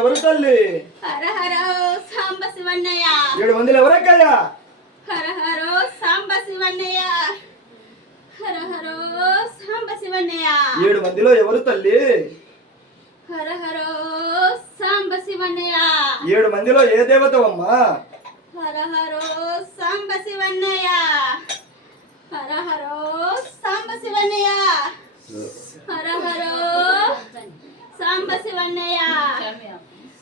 ఎవరు తల్లి? హర హర సాంబ శివన్నయ్య. 7 మందిలో ఎవరక్కయ్యా? హర హర సాంబ శివన్నయ్య. హర హర సాంబ శివన్నయ్య. 7 మందిలో ఎవరు తల్లి? హర హర సాంబ శివన్నయ్య. 7 మందిలో ఏ దేవతవమ్మా? హర హర సాంబ శివన్నయ్య. హర హర సాంబ శివన్నయ్య. హర హర సాంబ శివన్నయ్య.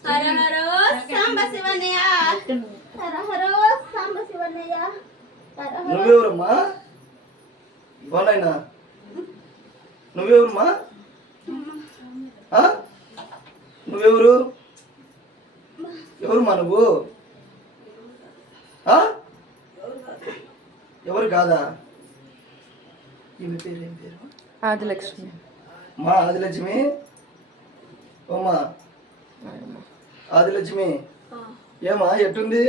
హర హర సాంబ శివన్నయ్య. హర హర సాంబ శివన్నయ్య. హర హర. నువ్వెవరమ్మా? బాగున్నాయినా నువ్వెవరమ్మా? నువ్వెవరు? ఎవరుమా నువ్వు? ఎవరు కాదా? ఈమె పేరు ఏం పేరు? ఆదిలక్ష్మి. మా ఆదిలక్ష్మి. ఓమ్మా ఆదిలక్ష్మి, ఏమా ఎట్టుంది?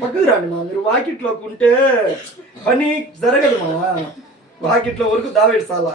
పక్కకు రండి మా, మీరు వాకిట్లోకి ఉంటే పని జరగదు మా. వాకిట్లో వరకు దావేడు చాలా.